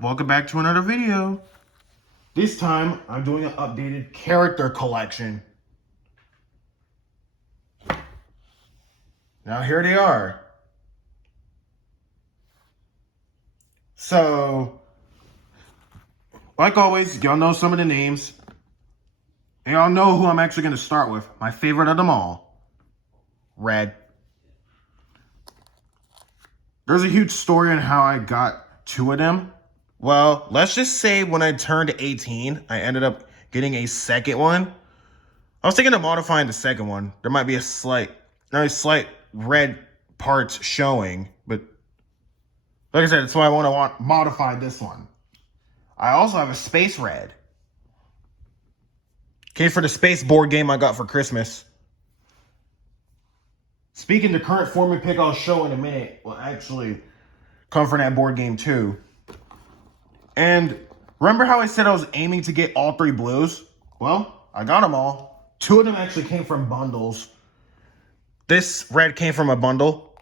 welcome back to another video. This time, I'm doing an updated character collection. Now here they are. So, like always, y'all know some of the names. And y'all know who I'm actually going to start with. My favorite of them all. Red. There's a huge story on how I got two of them. Well, let's just say when I turned 18, I ended up getting a second one. I was thinking of modifying the second one. There might be a slight red parts showing, but like I said, that's why I want to modify this one. I also have a space red. Came for the space board game I got for Christmas. Speaking the current form pick I'll show in a minute will actually come from that board game too. And remember how I said I was aiming to get all three blues? Well, I got them all. Two of them actually came from bundles. This red came from a bundle.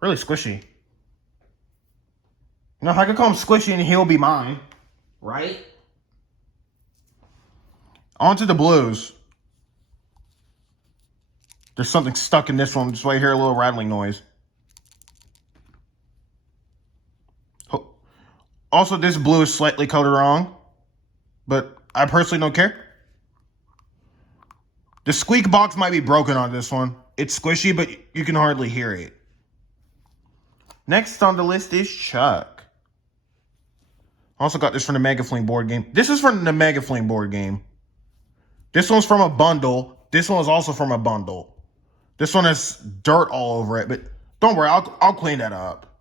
Really squishy. You know, I could call him Squishy and he'll be mine. Right? On to the blues. There's something stuck in this one. Just why I hear a little rattling noise. Also, this blue is slightly colored wrong. But I personally don't care. The squeak box might be broken on this one. It's squishy, but you can hardly hear it. Next on the list is Chuck. Also got this from the Mega Fling board game. This is from the Mega Fling board game. This one's from a bundle. This one is also from a bundle. This one has dirt all over it, but don't worry, I'll clean that up.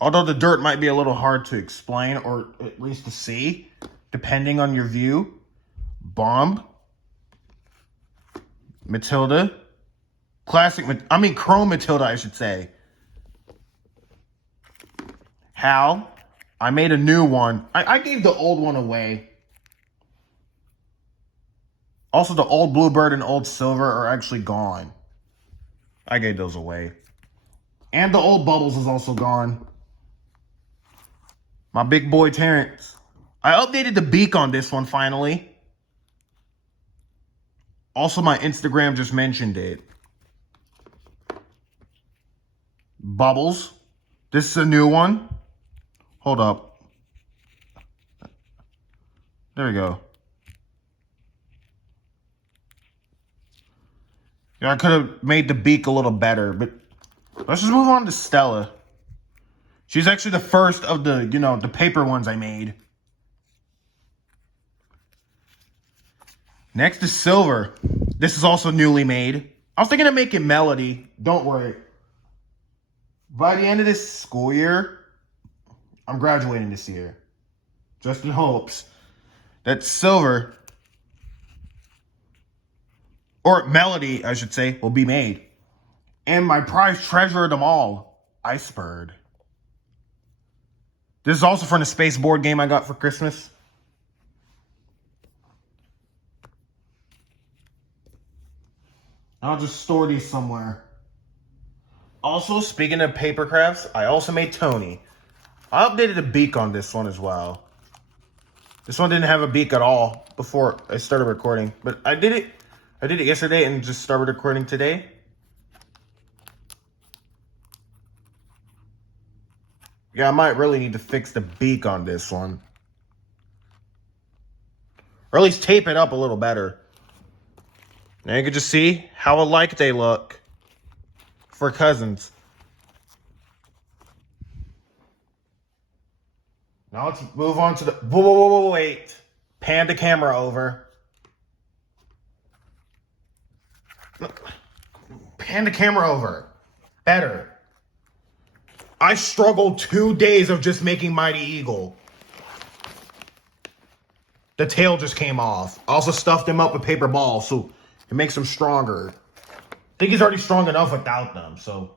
Although the dirt might be a little hard to explain, or at least to see, depending on your view. Bomb. Matilda. Chrome Matilda, I should say. Hal. I made a new one. I gave the old one away. Also, the old Bluebird and old Silver are actually gone. I gave those away. And the old Bubbles is also gone. My big boy Terrence. I updated the beak on this one finally. Also, my Instagram just mentioned it. Bubbles. This is a new one. Hold up. There we go. Yeah, I could have made the beak a little better, but let's just move on to Stella. She's actually the first of the, the paper ones I made. Next is Silver. This is also newly made. I was thinking of making Melody. Don't worry. By the end of this school year, I'm graduating this year. Just in hopes that Silver, or Melody, I should say, will be made. And my prized treasure of them all, Icebird. This is also from the space board game I got for Christmas. I'll just store these somewhere. Also, speaking of paper crafts, I also made Tony. I updated the beak on this one as well. This one didn't have a beak at all before I started recording. But I did it yesterday and just started recording today. Yeah, I might really need to fix the beak on this one. Or at least tape it up a little better. Now you can just see how alike they look for cousins. Now let's move on to the... Wait. Pan the camera over. Pan the camera over. Better. I struggled 2 days of just making Mighty Eagle. The tail just came off. I also stuffed him up with paper balls, so it makes him stronger. I think he's already strong enough without them, so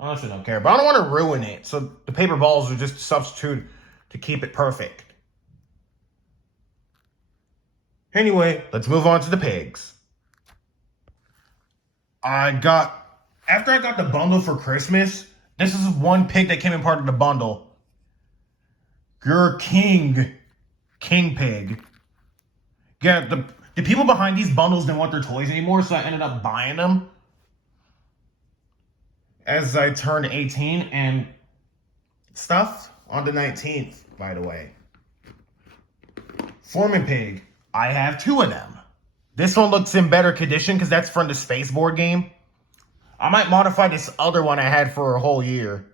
I honestly don't care. But I don't want to ruin it, so the paper balls are just a substitute to keep it perfect. Anyway, let's move on to the pigs. I got After I got the bundle for Christmas, this is one pig that came in part of the bundle. Your king pig. Yeah, the people behind these bundles didn't want their toys anymore, so I ended up buying them as I turned 18 and stuff on the 19th, by the way. Foreman pig. I have 2 of them. This one looks in better condition because that's from the Space board game. I might modify this other one I had for a whole year.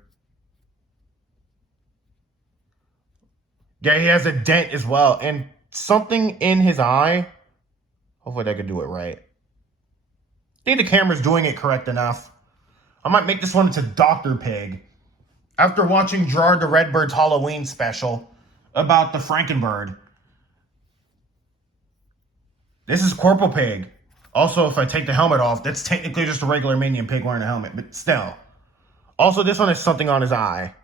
Yeah, he has a dent as well. And something in his eye. Hopefully I can do it right. I think the camera's doing it correct enough. I might make this one into Dr. Pig. After watching Gerard the Redbird's Halloween special about the Frankenbird. This is Corporal Pig. Also, if I take the helmet off, that's technically just a regular Minion Pig wearing a helmet, but still. Also, this one has something on his eye.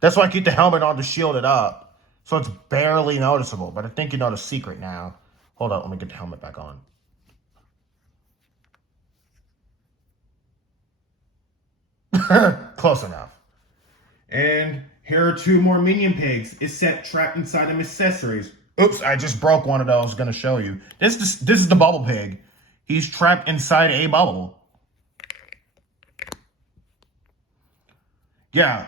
That's why I keep the helmet on to shield it up. So it's barely noticeable, but I think you know the secret now. Hold on, let me get the helmet back on. Close enough. And here are 2 more Minion Pigs. It's set trapped inside of accessories. Oops, I just broke one of those. I was going to show you. This is the Bubble Pig. He's trapped inside a bubble. Yeah.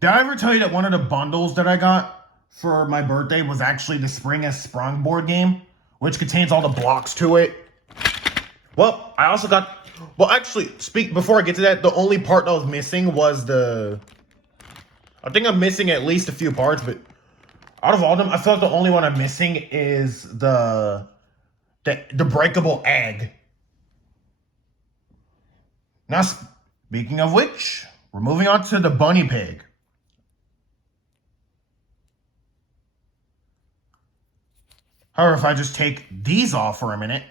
Did I ever tell you that one of the bundles that I got for my birthday was actually the Spring has Sprung board game, which contains all the blocks to it? Well, I also got... Well, actually, before I get to that, the only part that was missing was the... I think I'm missing at least a few parts, but out of all of them, I feel like the only one I'm missing is the breakable egg. Now, speaking of which, we're moving on to the Bunny Pig. However, if I just take these off for a minute.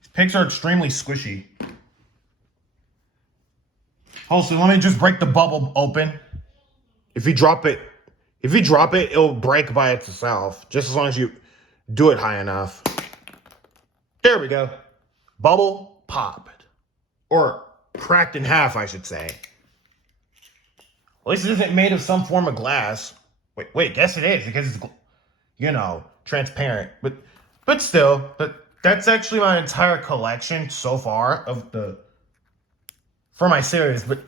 These pigs are extremely squishy. Also, let me just break the bubble open. If you drop it, it'll break by itself. Just as long as you do it high enough. There we go. Bubble popped. Or cracked in half, I should say. At least it isn't made of some form of glass. Wait, guess it is because it's, transparent. But still, that's actually my entire collection so far for my series. But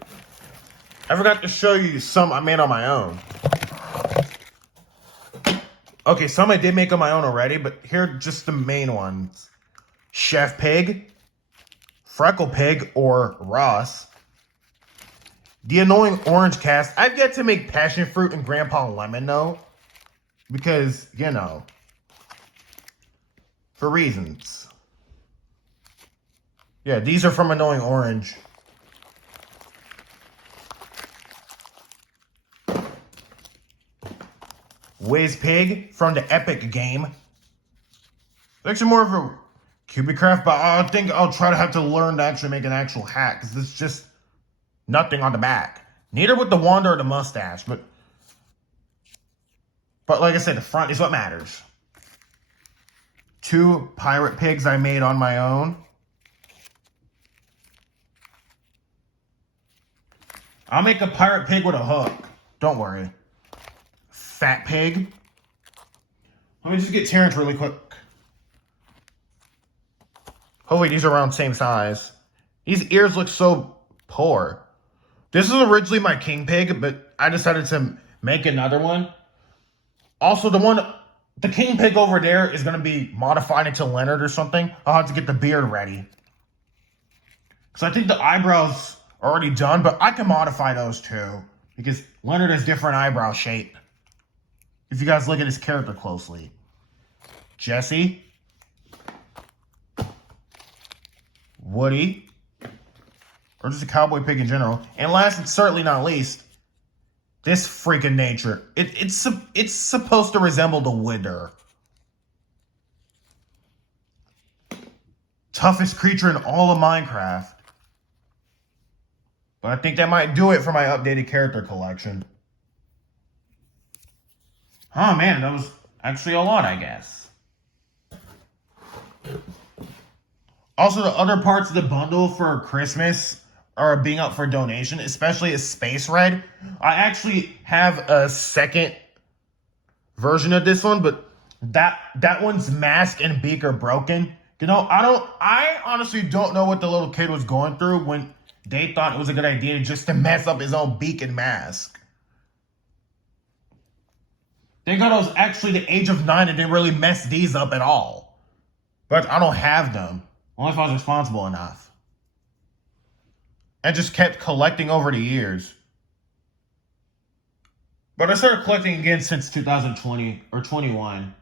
I forgot to show you some I made on my own. Okay, some I did make on my own already, but here are just the main ones. Chef Pig, Freckle Pig, or Ross. The Annoying Orange Cast. I've yet to make Passion Fruit and Grandpa Lemon, though. Because, for reasons. Yeah, these are from Annoying Orange. Whiz Pig from the Epic game. It's actually more of a Cubicraft, but I think I'll try to have to learn to actually make an actual hat, because there's just nothing on the back. Neither with the wand or the mustache, but like I said, the front is what matters. 2 pirate pigs I made on my own. I'll make a pirate pig with a hook. Don't worry. Fat Pig. Let me just get Terrence really quick. Oh wait, these are around the same size. These ears look so poor. This is originally my King Pig, but I decided to make another one. Also, the King Pig over there is going to be modified into Leonard or something. I'll have to get the beard ready. Because I think the eyebrows are already done, but I can modify those too. Because Leonard has different eyebrow shape. If you guys look at his character closely. Jesse. Woody. Or just a cowboy pig in general. And last and certainly not least, this freak of nature. It's supposed to resemble the Wither. Toughest creature in all of Minecraft. But I think that might do it for my updated character collection. Oh man, that was actually a lot, I guess. Also, the other parts of the bundle for Christmas are being up for donation, especially a Space Red. I actually have a second version of this one, but that one's mask and beak are broken. You know, I honestly don't know what the little kid was going through when they thought it was a good idea just to mess up his own beak and mask. They got I was actually the age of 9 and didn't really mess these up at all. But I don't have them. Only if I was responsible enough. I just kept collecting over the years. But I started collecting again since 2020 or 21.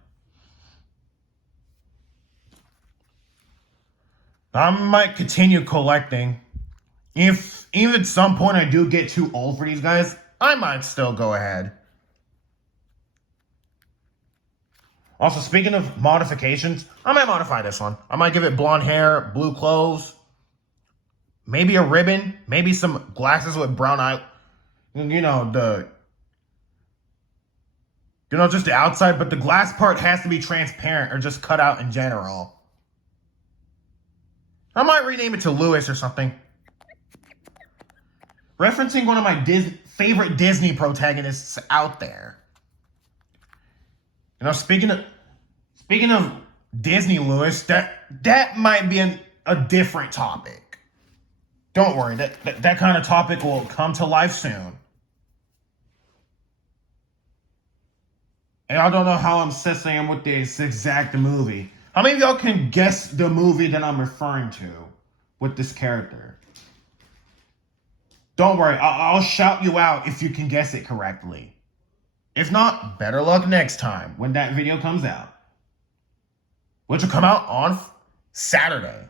I might continue collecting. If even at some point I do get too old for these guys, I might still go ahead. Also, speaking of modifications, I might modify this one. I might give it blonde hair, blue clothes, maybe a ribbon, maybe some glasses with brown eye. Just the outside, but the glass part has to be transparent or just cut out in general. I might rename it to Lewis or something. Referencing one of my favorite Disney protagonists out there. Speaking of Disney, Lewis, that might be a different topic. Don't worry, that kind of topic will come to life soon. And I don't know how I'm saying with this exact movie. How many of y'all can guess the movie that I'm referring to with this character? Don't worry, I'll shout you out if you can guess it correctly. If not, better luck next time when that video comes out. Which will come out on Saturday.